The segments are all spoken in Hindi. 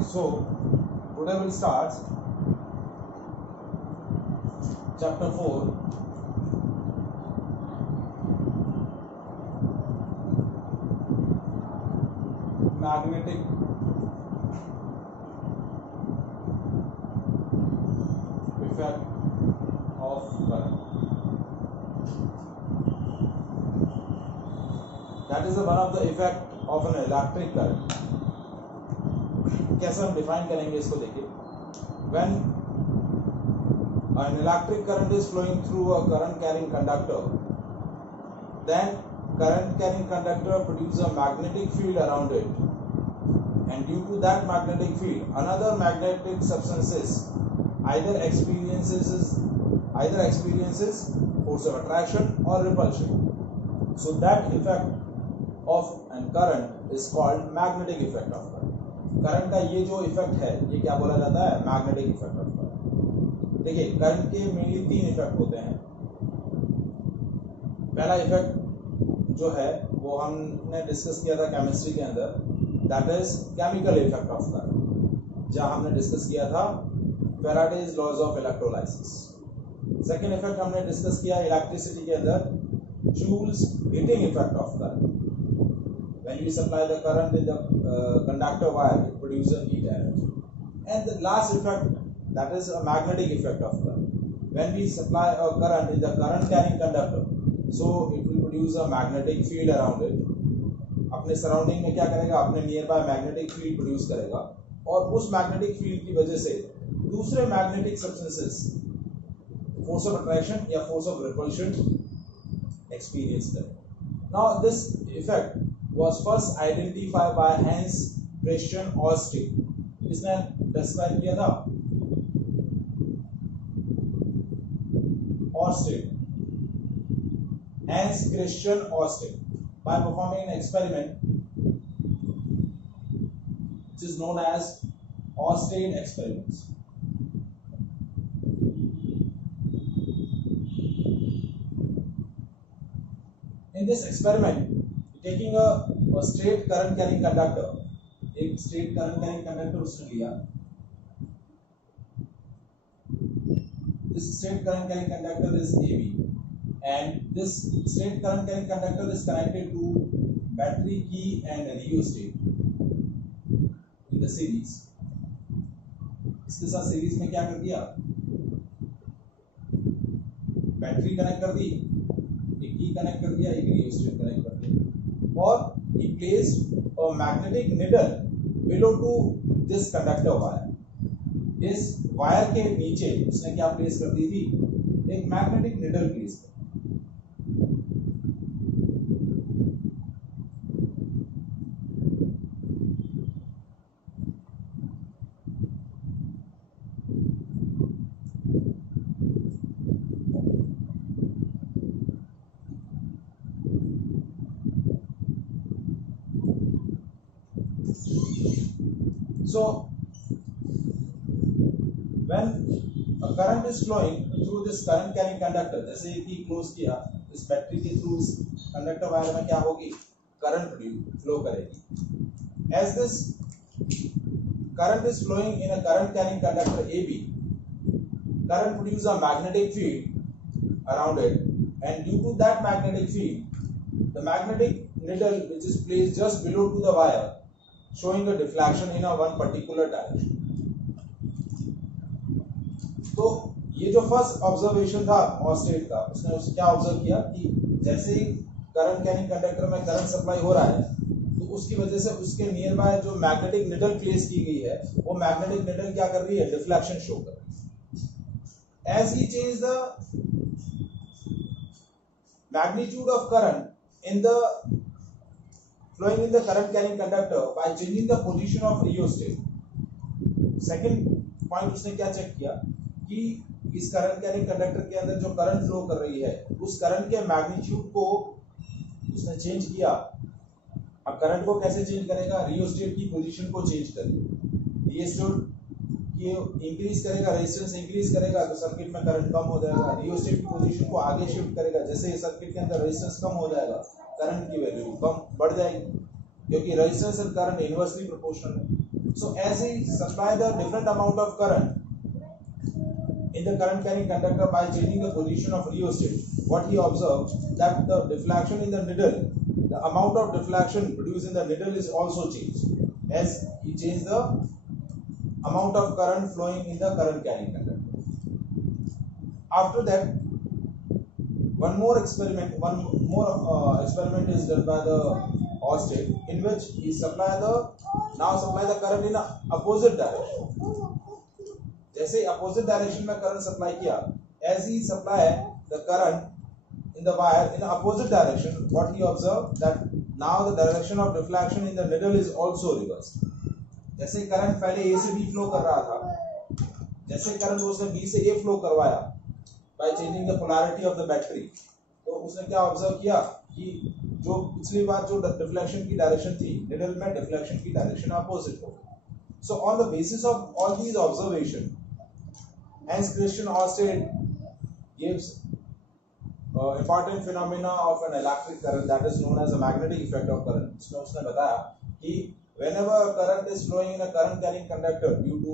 So today we'll start chapter 4, magnetic effect of current. That is one of the effect of an electric current. कैसे हम डिफाइन करेंगे इसको देखिए. When an electric current is flowing through a current carrying conductor, then current carrying conductor produces a magnetic field around it, and due to that magnetic field another magnetic substances either experiences force of attraction or repulsion. So that effect of an current is called magnetic effect of current. Current का ये जो इफेक्ट है ये क्या बोला जाता है? Magnetic effect of current. देखिए करंट के मेनली 3 इफेक्ट होते हैं. पहला इफेक्ट जो है वो हमने डिस्कस किया था केमिस्ट्री के अंदर, that is chemical effect of current, जहां हमने डिस्कस किया था Faraday's laws of electrolysis. Second effect हमने डिस्कस किया इलेक्ट्रिसिटी के अंदर, Joule's heating effect of current. When we supply the current in the conductor wire, it produces heat energy. And the last effect, that is a magnetic effect of current. When we supply a current in the current carrying conductor, so it will produce a magnetic field around it. अपने सराउंडिंग में क्या करेगा? अपने near by magnetic field produce करेगा, और उस मैग्नेटिक फील्ड की वजह से दूसरे magnetic substances force of attraction या फोर्स ऑफ रिपल्शन एक्सपीरियंस करेगा. Now this effect was first identified by Hans Christian Ørsted. किसने डिस्क्राइब किया था? Ørsted. Hans Christian Ørsted, by performing an experiment which is known as Ørsted experiments. In this experiment, taking a straight current carrying conductor, एक straight current carrying conductor उसने लिया. This straight current carrying conductor is AB, and this straight current carrying conductor is connected to battery key and rheostat in the series. इसके साथ सीरीज में क्या कर दिया? बैटरी कनेक्ट कर दी, एक की कनेक्ट कर दिया, एक rheostat कनेक्ट कर दिया, और he placed a magnetic needle below to this conductor wire. इस वायर के नीचे उसने क्या प्लेस कर दी थी? एक मैग्नेटिक निडल प्लेस कर. So when a current is flowing through this current carrying conductor, जैसे कि क्लोज किया, इस बैटरी के थ्रू इस कंडक्टर वायर में क्या होगी? करंट फ्लो करेगी. As this current is flowing in a current carrying conductor AB, current produces a magnetic field around it, and due to that magnetic field, the magnetic needle which is placed just below to the wire showing a deflection in a one particular direction. तो ये जो फर्स्ट ऑब्जर्वेशन था ऑस्टेड का, उसने क्या ऑब्जर्व किया कि जैसे ही करंट कैरिंग कंडक्टर में करंट सप्लाई हो रहा है, तो उसकी वजह से उसके नियर बाय जो मैग्नेटिक निडल प्लेस की गई है, वो मैग्नेटिक निडल क्या कर रही है? डिफ्लेक्शन शो कर रही है. As he change the magnitude of current in the flowing in the current carrying conductor by changing the position of rheostat. Second point उसने क्या चेक किया कि इस करंट कैरिंग कंडक्टर के अंदर जो करंट फ्लो कर रही है, उस करंट के मैग्नीट्यूड को उसने चेंज किया. अब करंट को कैसे चेंज करेगा? रियोस्टेट की पोजीशन को चेंज करेगा. रियोस्टेट की इंक्रीज करेगा, रेजिस्टेंस इंक्रीज करेगा तो सर्किट में करंट कम हो जाएगा. रियोस्टेट की पोजीशन को आगे शिफ्ट करेगा, जैसे सर्किट के अंदर रेजिस्टेंस कम हो जाएगा, करंट की वैल्यू कम बढ़ जाएगी, क्योंकि resistance and current inversely proportional है. So as he supply the different amount of current in the current carrying conductor by changing the position of rheostat, what he observed that the deflection in the needle, the amount of deflection produced in the needle is also changed as he changed the amount of current flowing in the current carrying conductor. After that, one more experiment is done by the Oersted, in which he supply the current in opposite direction. जैसे opposite direction में current supply किया, as he supply the current in the wire in opposite direction, what he observed that now the direction of deflection in the needle is also reversed. जैसे current पहले A से B flow कर रहा था, जैसे current उसने B से A flow करवाया by changing the polarity of the battery, तो उसने क्या ऑब्जर्व किया कि जो पिछली बार जो डिफ्लेक्शन की डायरेक्शन थी निडल में, डिफ्लेक्शन की डायरेक्शन अपोजिट हो गई. So on the basis of all these observation, Hans Christian Oersted gives important phenomena of an electric current that is known as a magnetic effect of current. इसमें उसने बताया कि whenever current is flowing in a current carrying conductor, due to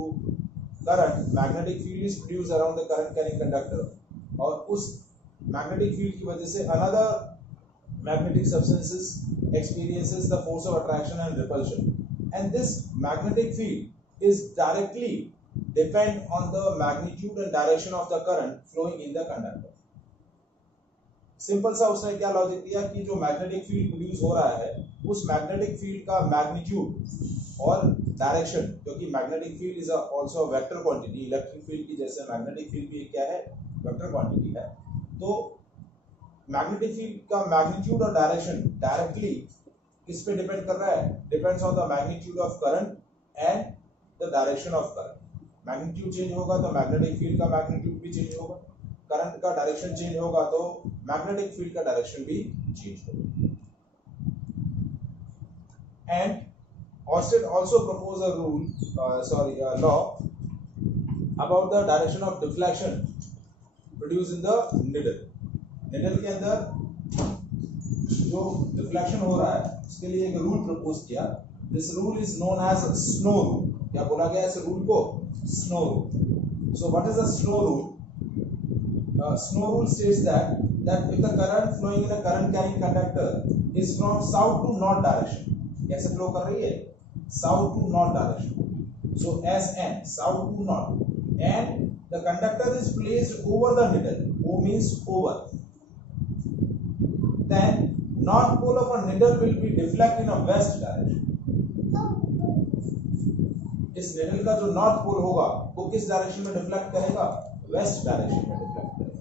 current, magnetic field is produced around the current carrying conductor, और उस magnetic field की वजह से another magnetic substances experiences the force of attraction and repulsion, and this magnetic field is directly depend on the magnitude and direction of the current flowing in the conductor. Simple सा उसने क्या लॉजिक दिया कि जो मैग्नेटिक फील्ड प्रोड्यूस हो रहा है उस मैग्नेटिक फील्ड का मैग्नीट्यूड और डायरेक्शन, क्योंकि magnetic field is also a vector quantity, electric field की जैसे मैग्नेटिक फील्ड भी क्या है, वेक्टर क्वांटिटी है, तो मैग्नेटिक फील्ड का मैग्नीट्यूड और डायरेक्शन डायरेक्टली किस पे डिपेंड कर रहा है, depends on the magnitude of current and the direction of current. Magnitude change होगा तो मैग्नेटिक फील्ड का मैग्नीट्यूड भी चेंज होगा, करंट का डायरेक्शन चेंज होगा तो मैग्नेटिक फील्ड का डायरेक्शन भी चेंज होगा. And Oersted also proposed a law about the direction of deflection produced in the needle. needle के अंदर जो डिफ्लेक्शन हो रहा है उसके लिए एक रूल प्रपोज किया. This rule is known as snow rule. क्या बोला गया इस रूल को? Snow rule. So what is the snow rule? Snow rule states that if the current flowing in a current carrying conductor is from south to north direction, कैसे flow कर रही है? South to north direction. So SN, south to north, and the conductor is placed over the needle. O means over. Then north pole of a needle will be deflect in a west direction. इस needle का जो north pole होगा वो किस direction में deflect करेगा? West direction में deflect करेगा.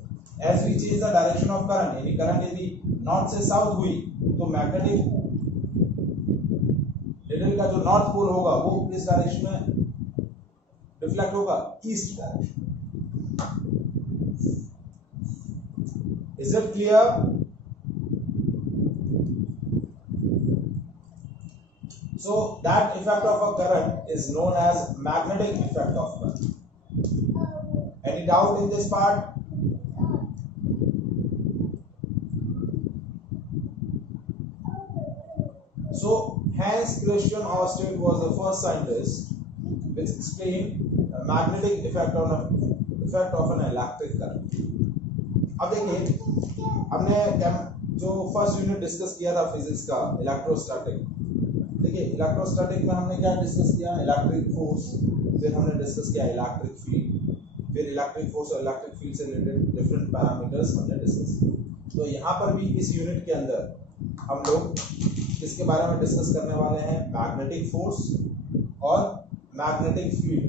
As we change the direction of current, यानी current यदि north से south हुई तो magnetic needle का जो north pole होगा वो किस direction में deflect होगा? East direction. Is it clear? So that effect of a current is known as magnetic effect of current. Any doubt in this part? So Hans Christian Oersted was the first scientist which explained a magnetic effect of an electric current. अब देखिए हमने जो फर्स्ट यूनिट डिस्कस किया था फिजिक्स का, इलेक्ट्रोस्टैटिक. देखिए इलेक्ट्रोस्टैटिक में हमने क्या डिस्कस किया? इलेक्ट्रिक फोर्स, फिर हमने डिस्कस किया इलेक्ट्रिक फील्ड, फिर इलेक्ट्रिक फोर्स और इलेक्ट्रिक फील्ड से रिलेटेड डिफरेंट पैरामीटर्स हमने डिस्कस किए. तो यहाँ पर भी इस यूनिट के अंदर हम लोग किसके बारे में डिस्कस करने वाले हैं? मैग्नेटिक फोर्स और magnetic field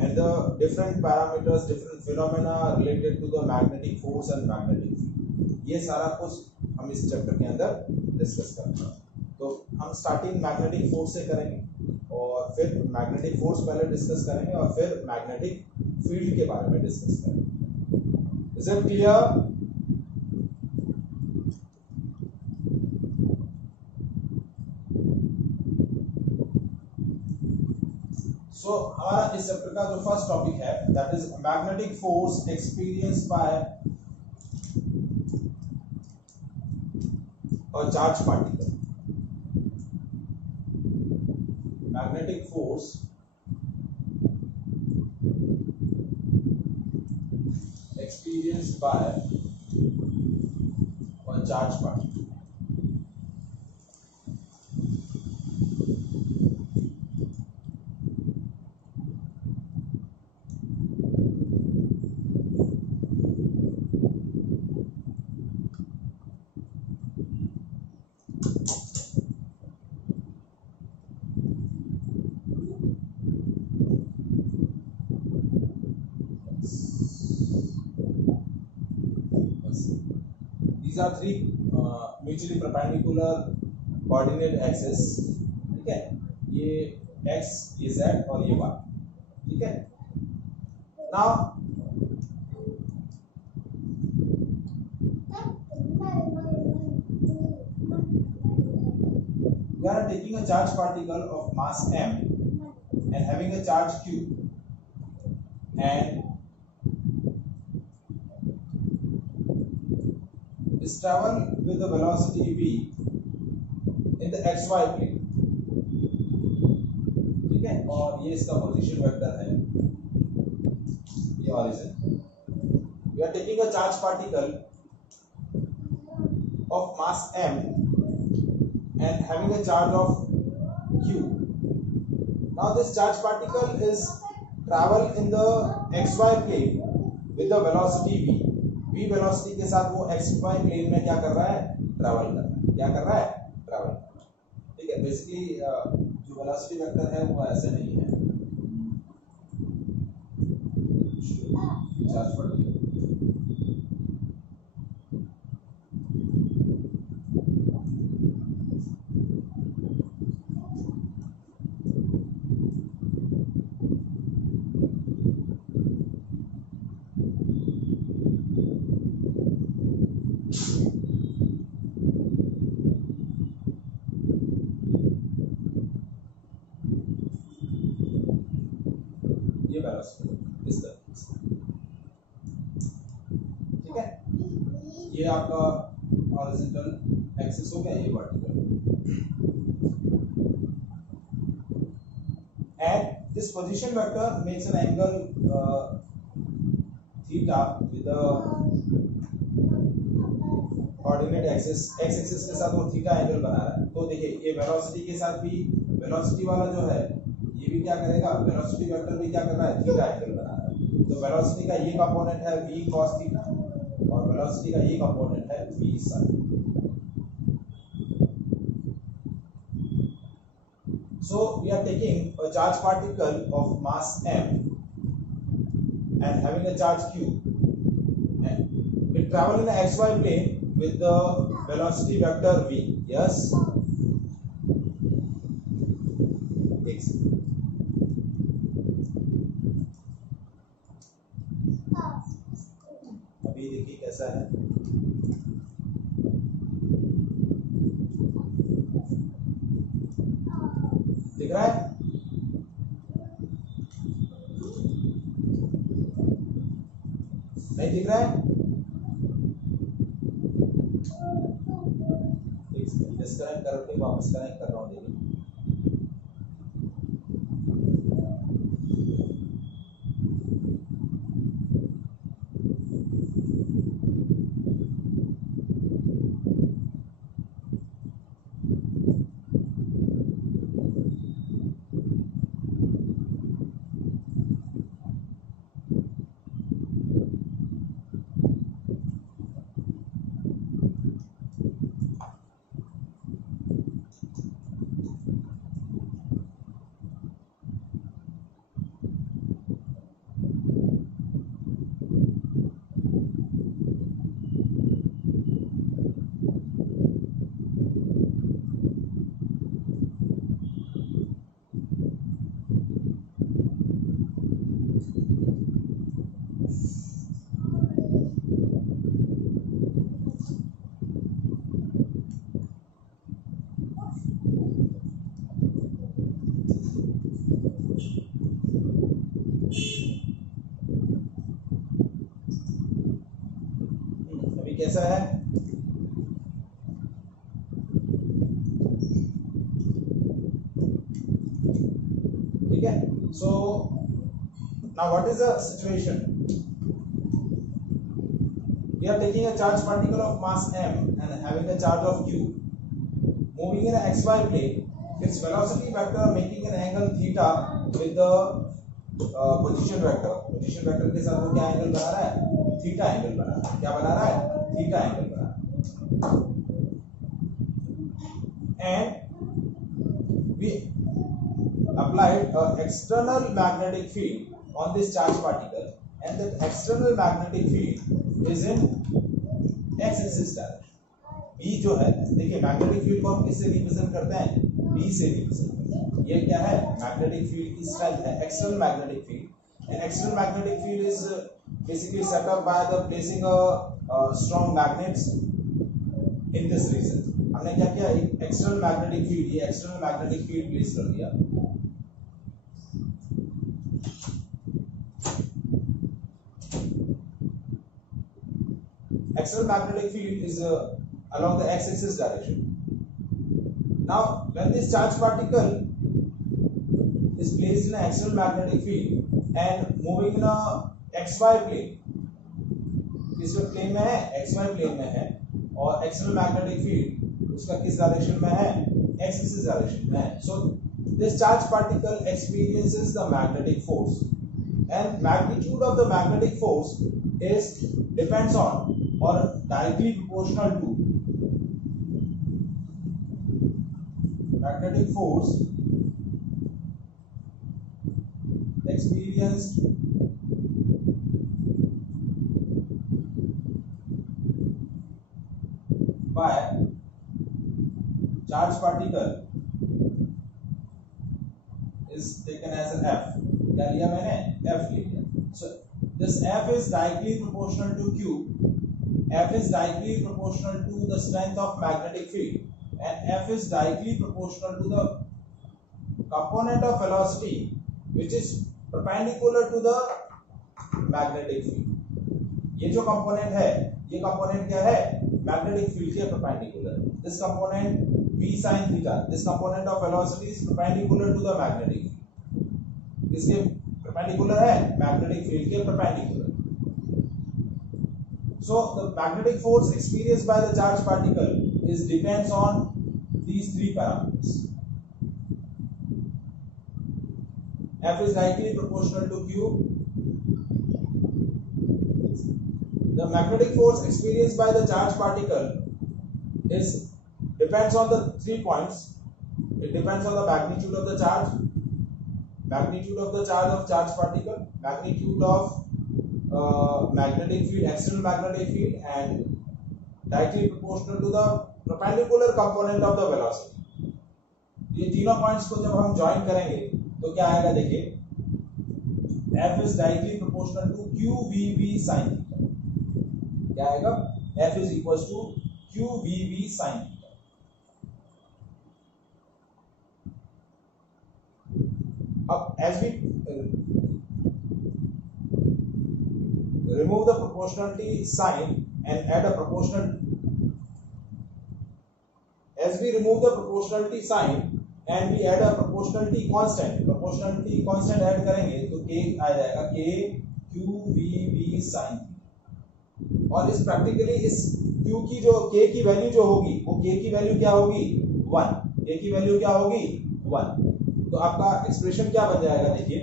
and the different parameters, different phenomena related to the magnetic force and magnetic field. ये सारा कुछ हम इस चैप्टर के अंदर डिस्कस करेंगे. तो हम स्टार्टिंग मैग्नेटिक फोर्स से करेंगे और फिर मैग्नेटिक फोर्स पहले डिस्कस करेंगे और फिर मैग्नेटिक फील्ड के बारे में डिस्कस करेंगे. Is it clear? सो हमारा इस चैप्टर का जो फर्स्ट टॉपिक है that is magnetic force experience bye a charge particle. Magnetic force produced by one charge particle. These are three mutually perpendicular coordinate axes. ठीक है, ये x, ये z और ये y. ठीक है. Now we are taking a charged particle of mass m and having a charge q, and is travel with the velocity v in the xy plane. ठीक है, और ये इसका पोजीशन वेक्टर है, ये origin. We are taking a charged particle of mass m and having a charge of q. Now this charged particle is travel in the xy plane with the velocity v. v velocity के साथ वो xy प्लेन में क्या कर रहा है, ट्रैवल कर रहा है. क्या कर रहा है, ट्रैवल कर रहा है. ठीक है, बेसिकली जो वेलोसिटी वेक्टर है वो ऐसे नहीं है. चार्ज पार्टिकल इस तरह. ठीक है, ये आपका हॉरिजॉन्टल एक्सिस हो गया, ये vertical. And this position vector makes an angle theta with the coordinate axis. X axis के साथ वो थीटा एंगल बना रहा है. तो देखिए, ये वेलोसिटी के साथ भी, वेलोसिटी वाला जो है ये भी क्या करेगा, वेलोसिटी वेक्टर भी क्या कर रहा है, थीटा एंगल बना रहा है. तो वेलोसिटी का ये कंपोनेंट है v cos थीटा और वेलोसिटी का ये कंपोनेंट है v sin. So we are taking a charged particle of mass m and having a charge q, and it travel in the xy plane with the velocity vector v. Yes, अभी देखिए कैसा है. दिख रहा है, नहीं दिख रहा है. डिस्कनेक्ट करके वापस कनेक्ट कर रहा हूँ. देखिए, कैसा है? ठीक है. So now what is the situation? We are taking a charged particle of mass m and having a charge of q, moving in an xy plane. Its velocity vector making an angle theta with the position vector के साथ वो क्या एंगल बना रहा है, थीटा एंगल बना रहा है. क्या बना रहा है, थीटा एंगल बना रहा है. And we applied an external magnetic field on this charged particle, and that external magnetic field is in x-axis direction. B जो है, देखिए मैग्नेटिक फील्ड को हम किससे रिप्रेजेंट करते हैं, B से रिप्रेजेंट करते हैं. ये क्या है, मैग्नेटिक फील्ड की स्ट्रेंथ है, external magnetic field. And external magnetic field is basically set up by the placing a strong magnets in this region. हमने क्या किया, एक एक्सटर्नल मैग्नेटिक फील्ड, ये एक्सटर्नल मैग्नेटिक फील्ड प्लेस कर दिया. External magnetic field is along the x-axis direction. Now, when this charged particle is placed in an external magnetic field and moving in a xy plane, किस प्लेन में है, xy प्लेन में है, और external magnetic field उसका किस डायरेक्शन में है, x-axis डायरेक्शन में है. So, this charged particle experiences the magnetic force, and magnitude of the magnetic force is depends on or directly proportional to magnetic force experienced by charged particle is taken as an f. क्या लिया मैंने, f ले लिया. So this f is directly proportional to q. F is directly proportional to the strength of magnetic field, and F is directly proportional to the component of velocity which is perpendicular to the magnetic field. ये जो component है, ये component क्या है, magnetic field के perpendicular. This component v sin theta, this component of velocity is perpendicular to the magnetic field. किसके perpendicular है, magnetic field के perpendicular. So the magnetic force experienced by the charged particle is depends on these three parameters. F is directly proportional to Q. The magnetic force experienced by the charged particle is depends on the 3 points. It depends on the magnitude of the charge, magnitude of the charge of charged particle, magnitude of magnetic field, external magnetic field, and directly proportional to the perpendicular component of the velocity. ये तीनों पॉइंट्स को जब हम ज्वाइन करेंगे तो क्या आएगा, देखिए, F is directly proportional to QVB sin theta. क्या आएगा, F is equals to QVB sin theta. अब as we remove the proportionality sign and add a proportional, as we remove the proportionality sign and we add a proportionality constant add करेंगे तो k आ जाएगा, k QVB sin. और इस प्रैक्टिकली इस q की जो k की वैल्यू जो होगी, वो k की वैल्यू क्या होगी, 1. k की वैल्यू क्या होगी, 1. तो आपका एक्सप्रेशन क्या बन जाएगा, देखिए,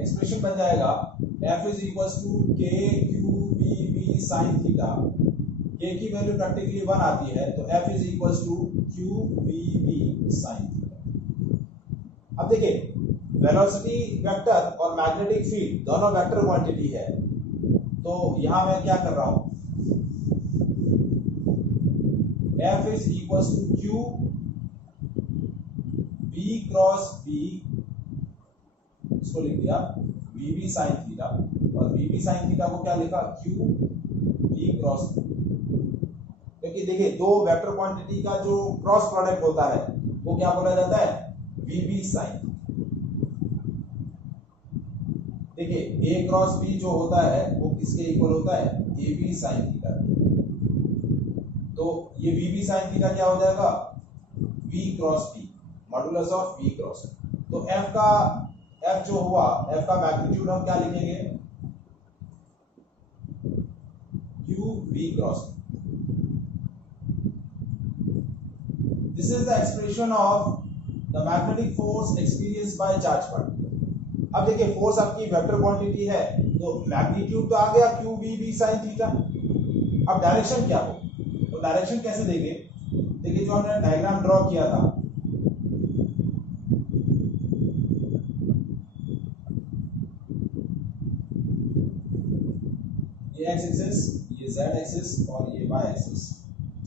एक्सप्रेशन बन जाएगा F is equals to k QVB sin theta. k की वैल्यू प्रैक्टिकली 1 आती है, तो F is equals to QVB sin theta. अब देखिए, वेलोसिटी वेक्टर और मैग्नेटिक फील्ड दोनों वेक्टर क्वांटिटी है, तो यहां मैं क्या कर रहा हूं, F is equals to Q B cross B, इसको लिख दिया VB sin थीटा, और VB sin थीटा को क्या लिखा, Q B क्रॉस B. क्योंकि देखिए, दो वेक्टर क्वांटिटी का जो क्रॉस प्रोडक्ट होता है वो क्या बोला जाता है, VB sin. देखिए, A क्रॉस B जो होता है वो किसके इक्वल होता है, AB sin थीटा. तो ये VB sin थीटा क्या हो जाएगा, V cross B, modulus of V cross B. तो F जो हुआ, F का मैग्नीट्यूड हम क्या लिखेंगे, Q V cross. This is the expression of the magnetic force experienced by charge particle. अब देखिए फोर्स आपकी वेक्टर क्वांटिटी है, तो मैग्नीट्यूड तो आ गया Q we B sine theta. अब डायरेक्शन क्या हो, तो डायरेक्शन कैसे देंगे? देखिए जो हमने डायग्राम ड्रॉ किया था, ये एक्स एक्सिस, ये जेड एक्सिस और ये वाई एक्सिस।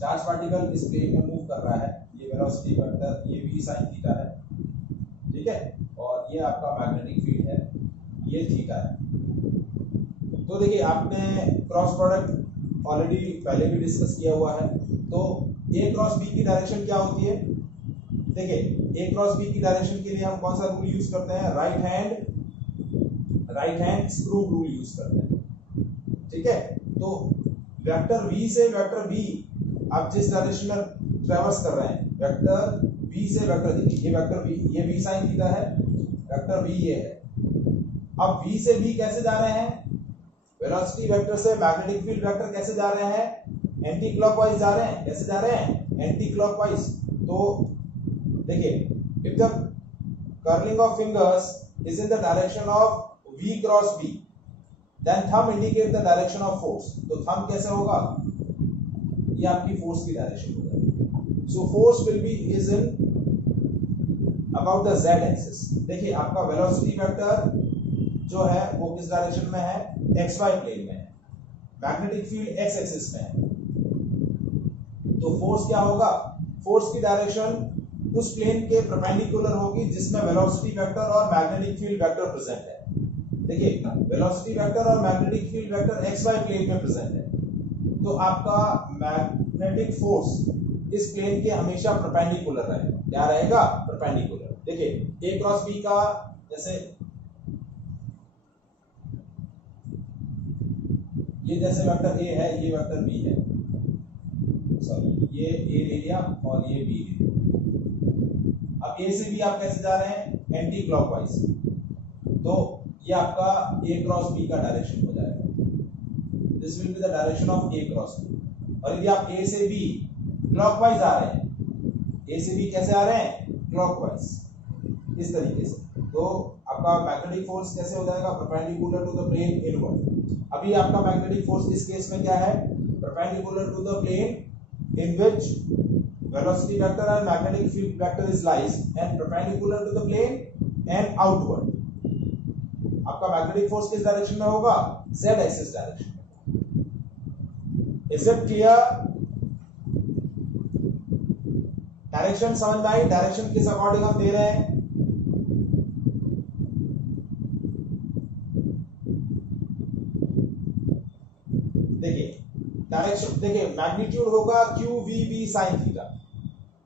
चार्ज पार्टिकल इस प्लेन में मूव कर रहा है, ये वेलोसिटी वेक्टर, ये v sin थीटा है, ठीक है, और ये आपका मैग्नेटिक फील्ड है, ये थीटा है। तो देखिए आपने क्रॉस प्रोडक्ट ऑलरेडी पहले भी डिस्कस किया हुआ है। तो a क्रॉस b की डायरेक्शन क्या होती है? देखिए a क्रॉस b की डायरेक्शन के लिए हम कौन सा रूल यूज करते हैं? Right hand screw rule use करते हैं, ठीक है। तो वेक्टर v से वेक्टर b आप जिस डायरेक्शन में ट्रेवर्स कर रहे हैं, वेक्टर v से वेक्टर, ये वेक्टर v, ये v sin थीटा है, वेक्टर v ये है। अब v से b कैसे जा रहे हैं? वेलोसिटी वेक्टर से मैग्नेटिक फील्ड वेक्टर कैसे जा रहे हैं? एंटी क्लॉकवाइज जा रहे हैं। कैसे जा रहे हैं? Anti clockwise. तो देखिए if the curling of fingers is in the direction of v cross b, then thumb indicate the direction of force. तो थंब कैसे होगा? ये आपकी फोर्स की डायरेक्शन होगी। So force will be is in about the z axis. देखिए आपका वेलोसिटी वेक्टर जो है वो किस डायरेक्शन में है? xy प्लेन में है। मैग्नेटिक फील्ड x एक्सिस में है। तो फोर्स क्या होगा? फोर्स की डायरेक्शन उस प्लेन के परपेंडिकुलर होगी जिसमें वेलोसिटी वेक्टर और मैग्नेटिक फील्ड वेक्टर प्रेजेंट है। देखिए वेलोसिटी वेक्टर और magnetic field vector xy plane में प्रेजेंट है, तो आपका मैग्नेटिक फोर्स इस प्लेन के हमेशा परपेंडिकुलर रहेगा। क्या रहेगा? परपेंडिकुलर। देखिए a क्रॉस b का, जैसे ये जैसे वेक्टर a है, ये वेक्टर b है, सॉरी ये a ले लिया और ये b ले लिया। अब a से b आप कैसे जा रहे हैं? Anti clockwise. तो ये आपका a क्रॉस b का डायरेक्शन हो जाएगा। This will be the direction of a cross b। और यदि आप a से b क्लॉकवाइज आ रहे हैं, a से b कैसे आ रहे हैं? क्लॉकवाइज, इस तरीके से, तो आपका मैग्नेटिक फोर्स कैसे हो जाएगा? Perpendicular to the plane inward. अभी आपका मैग्नेटिक फोर्स इस केस में क्या है? Perpendicular to the plane in which velocity vector and magnetic field vector is lies and perpendicular to the plane and outward. आपका मैग्नेटिक फोर्स किस डायरेक्शन में होगा? z एक्सिस डायरेक्शन में। Is it clear? डायरेक्शन समझ में आई? डायरेक्शन किस अकॉर्डिंग हम दे रहे हैं? देखिए डायरेक्शन, देखिए मैग्नीट्यूड होगा q we B sine theta.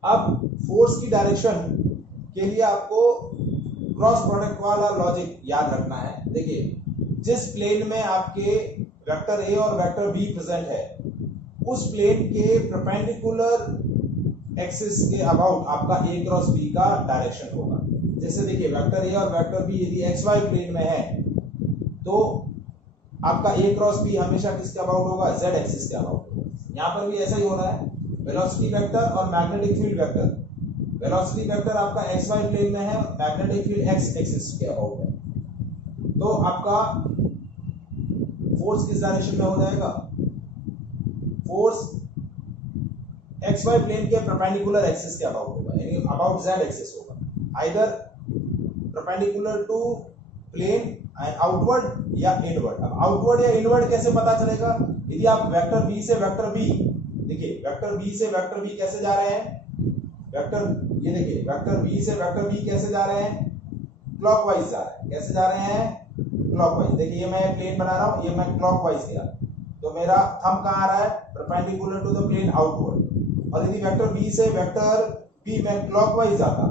अब फोर्स की डायरेक्शन के लिए आपको क्रॉस प्रोडक्ट वाला लॉजिक याद रखना है। देखिए जिस प्लेन में आपके वेक्टर a और वेक्टर b प्रेजेंट है, उस प्लेन के परपेंडिकुलर एक्सिस के अबाउट आपका a क्रॉस b का डायरेक्शन होगा। जैसे देखिए वेक्टर a और वेक्टर b यदि xy प्लेन में है, तो आपका a क्रॉस b हमेशा किसके अबाउट होगा? z एक्सिस के अबाउट होगा। यहाँ पर भी ऐसा ही हो रहा है। वेलोसिटी वेक्टर और magnetic field vector, velocity vector आपका xy प्लेन में है, मैग्नेटिक फील्ड x एक्सिस के अबाउट है। तो आपका फोर्स किस डायरेक्शन में हो जाएगा? फोर्स xy प्लेन के परपेंडिकुलर एक्सिस के अबाउट होगा, यानी अबाउट z एक्सिस होगा। Either perpendicular to plane and outward या इनवर्ड। अब आउटवर्ड या इनवर्ड कैसे पता चलेगा? यदि आप वेक्टर b से वेक्टर b, देखिए वेक्टर b से वेक्टर b कैसे जा रहे हैं? वेक्टर, ये देखिए वेक्टर b से वेक्टर b कैसे जा रहे हैं? क्लॉकवाइज जा रहे हैं। कैसे जा रहे हैं? क्लॉकवाइज। देखिए ये मैं प्लेन बना रहा हूं, ये मैं क्लॉकवाइज गया, तो मेरा थंब कहां आ रहा है? Perpendicular to the plane outward. और यदि वेक्टर b से वेक्टर b मैं क्लॉकवाइज जाता,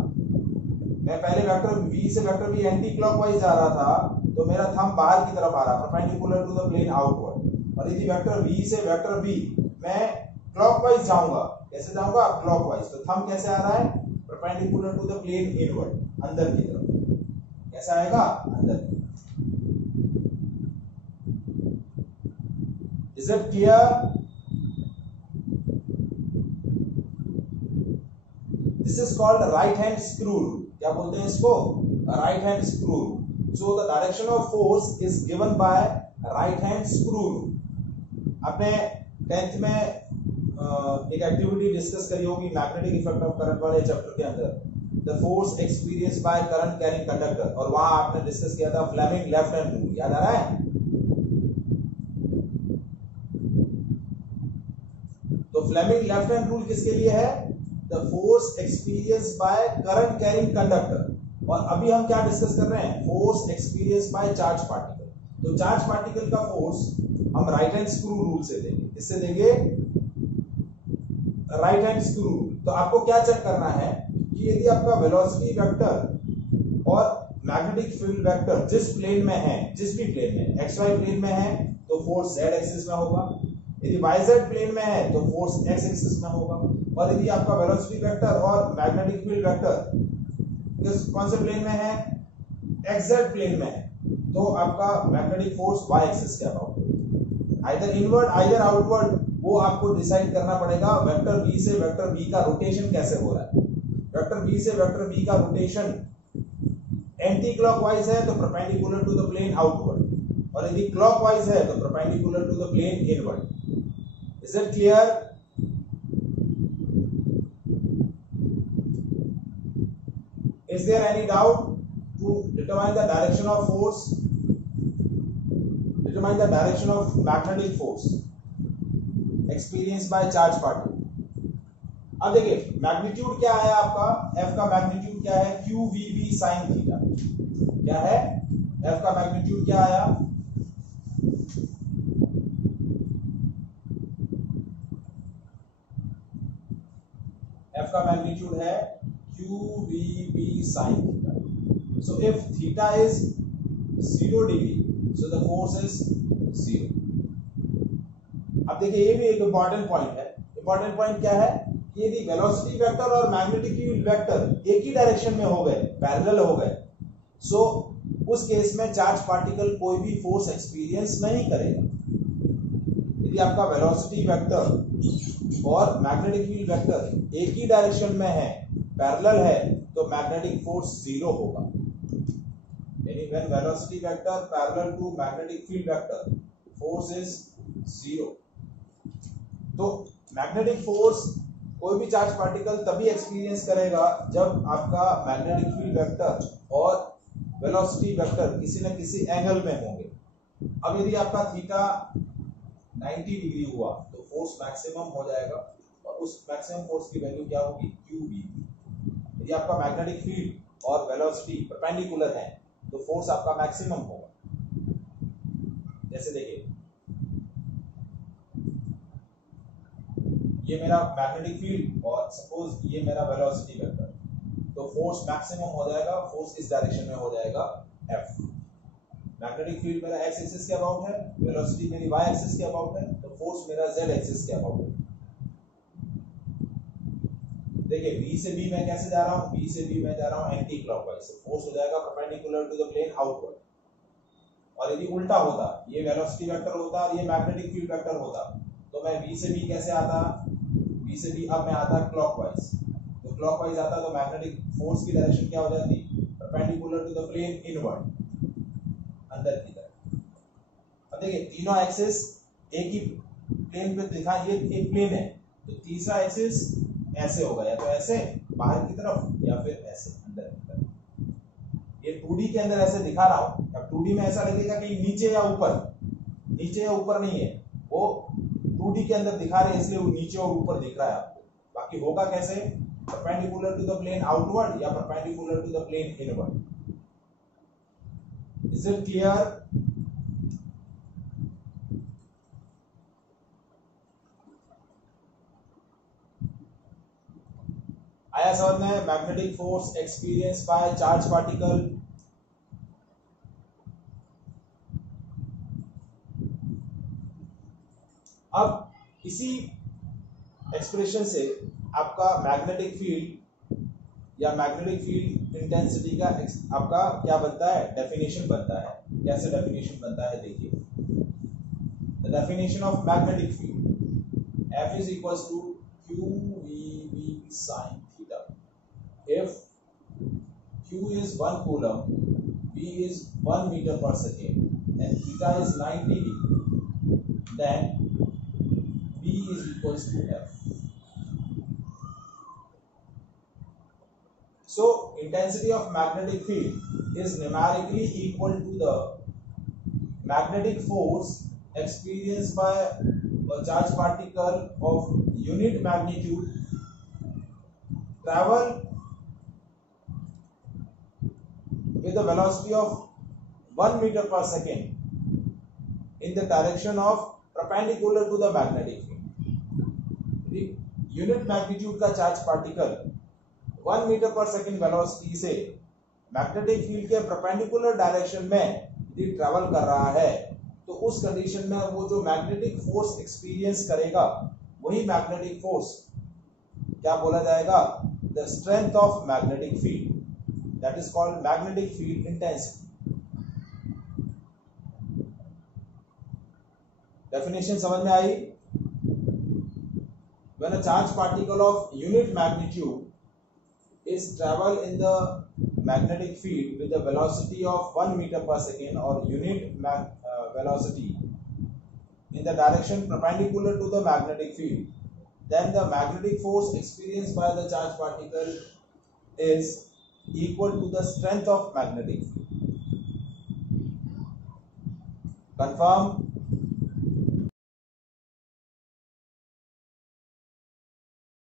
मैं पहले वेक्टर b से वेक्टर b एंटी क्लॉकवाइज जा रहा था, तो मेरा थंब बाहर की तरफ आ रहा, perpendicular to the plane outward. और यदि वेक्टर b से वेक्टर b मैं क्लॉकवाइज जाऊंगा, कैसे जाऊंगा? क्लॉकवाइज। तो थंब कैसे आ रहा है? Perpendicular to the plane inward, अंदर की तरफ। कैसा आएगा? अंदर की तरफ। Is it clear? This is called right hand screw rule. क्या बोलते हैं इसको? Right hand screw rule. So the direction of force is given by right hand screw rule. आपने 10th में एक एक्टिविटी डिस्कस करी होगी मैग्नेटिक इफेक्ट ऑफ करंट वाले चैप्टर के अंदर, the force experience by current carrying conductor, और वहां आपने डिस्कस किया था फ्लेमिंग लेफ्ट हैंड रूल, याद आ रहा है? तो फ्लेमिंग लेफ्ट हैंड रूल किसके लिए है? The force experience by current carrying conductor. और अभी हम क्या डिस्कस कर रहे हैं? Force experience by charge particle. तो चार्ज पार्टिकल का फोर्स हम राइट हैंड स्क्रू रूल से देंगे। किससे देंगे? Right hand screw rule. तो आपको क्या चेक करना है कि यदि आपका वेलोसिटी वेक्टर और मैग्नेटिक फील्ड वेक्टर जिस प्लेन में है, जिस भी प्लेन में, एक्स वाई प्लेन में है तो फोर्स जेड एक्सिस में होगा, यदि वाई जेड प्लेन में है तो फोर्स एक्स एक्सिस में होगा, और यदि आपका वेलोसिटी वेक्टर और मैग्नेटिक फील्ड वेक्टर कौन से प्लेन में है? एक्स जेड प्लेन में है, तो आपका मैग्नेटिक फोर्स वाई एक्सिस के अबाउट होगा। आइदर इनवर्ड आइदर आउटवर्ड, वो आपको डिसाइड करना पड़ेगा वेक्टर बी से वेक्टर बी का रोटेशन कैसे हो रहा है। वेक्टर बी से वेक्टर बी का रोटेशन एंटी क्लॉकवाइज है तो perpendicular to the plane outward, और यदि क्लॉकवाइज है तो perpendicular to the plane inward. Is it clear? Is there any doubt to determine the direction of force? Determine the direction of magnetic force experienced by charge particle. अब देखिए मैग्नीट्यूड क्या है आपका? F का मैग्नीट्यूड क्या है? QVB sin theta. क्या है? F का मैग्नीट्यूड क्या आया? F का मैग्नीट्यूड है QVB sin theta. So if theta is 0 degree, so the force is 0. अब देखिए ये भी एक इंपॉर्टेंट पॉइंट है। इंपॉर्टेंट पॉइंट क्या है कि यदि वेलोसिटी वेक्टर और मैग्नेटिक फील्ड वेक्टर एक ही डायरेक्शन में हो गए, पैरेलल हो गए, सो उस केस में चार्ज पार्टिकल कोई भी फोर्स एक्सपीरियंस नहीं करेगा। यदि आपका वेलोसिटी वेक्टर और मैग्नेटिक फील्ड वेक्टर एक ही डायरेक्शन में है, पैरेलल है, तो मैग्नेटिक फोर्स 0 होगा। यानी when velocity vector parallel to magnetic field vector, force is 0। तो मैग्नेटिक फोर्स कोई भी चार्ज पार्टिकल तभी एक्सपीरियंस करेगा जब आपका मैग्नेटिक फील्ड वेक्टर और वेलोसिटी वेक्टर किसी न किसी एंगल में होंगे। अब यदि आपका थीटा 90 डिग्री हुआ तो फोर्स मैक्सिमम हो जाएगा, और उस मैक्सिमम फोर्स की वैल्यू क्या होगी? QVB। यदि आपका मैग्नेटिक फील्ड और वेलोसिटी परपेंडिकुलर है तो फोर्स आपका मैक्सिमम होगा। जैसे देखिए ये मेरा मैग्नेटिक फील्ड और सपोज ये मेरा वेलोसिटी वेक्टर, तो फोर्स मैक्सिमम हो जाएगा, फोर्स इस डायरेक्शन में हो जाएगा F। मैग्नेटिक फील्ड मेरा x एक्सिस के अबाउट है, वेलोसिटी मेरी y एक्सिस के अबाउट है, तो फोर्स मेरा z एक्सिस के अबाउट है। देखिए B से B मैं कैसे जा रहा हूँ? B से B मैं जा रहा हूँ एंटी क्लॉकवाइज, फोर्स हो जाएगा perpendicular to the plane outward. और यदि उल्टा होता, ये वेलोसिटी वेक्टर होता और ये मैग्नेटिक फील्ड वेक्टर होता, तो मैं B से B कैसे आता? B से B अब मैं आता क्लॉकवाइज, तो क्लॉकवाइज आता तो मैग्नेटिक फोर्स की डायरेक्शन क्या हो जाती? Perpendicular to the plane inward, अंदर की तरफ। अब देखिए तीनों एक्सिस एक ही प्लेन पे दिखा, ये एक प्लेन है, तो तीसरा एक्सिस ऐसे होगा, या तो ऐसे बाहर की तरफ या फिर ऐसे अंदर की तरफ। ये 2D के अंदर ऐसे दिखा रहा हूं। अब 2D में ऐसा लगेगा कि नीचे या ऊपर, नीचे या ऊपर नहीं है, वो 2D के अंदर दिखा रहे हैं इसलिए वो नीचे और ऊपर दिख रहा है आपको। बाकी होगा कैसे? Perpendicular to the plane outward या perpendicular to the plane inward. Is it clear? आया समझ में? Magnetic force experience by charge particle. अब इसी एक्सप्रेशन से आपका मैग्नेटिक फील्ड या मैग्नेटिक फील्ड इंटेंसिटी का आपका क्या बनता है? डेफिनेशन बनता है। कैसे डेफिनेशन बनता है? देखिए, The definition of magnetic field: F is equals to QVB sin theta. If Q is 1 coulomb, V is 1 meter per second, and theta is 90 degree, then V is equals to F. So intensity of magnetic field is numerically equal to the magnetic force experienced by a charged particle of unit magnitude travel with a velocity of 1 meter per second in the direction of perpendicular to the magnetic field. Unit magnitude का चार्ज पार्टिकल 1 मीटर पर सेकेंड वेलोसिटी से मैग्नेटिक फील्ड के परपेंडिकुलर डायरेक्शन में यदि ट्रैवल कर रहा है, तो उस कंडीशन में वो जो मैग्नेटिक फोर्स एक्सपीरियंस करेगा वही मैग्नेटिक फोर्स क्या बोला जाएगा? The strength of magnetic field, that is called magnetic field intensity. Definition समझ में आई? When a charged particle of unit magnitude is travel in the magnetic field with a velocity of 1 meter per second or unit velocity in the direction perpendicular to the magnetic field, then the magnetic force experienced by the charged particle is equal to the strength of magnetic field. Confirm?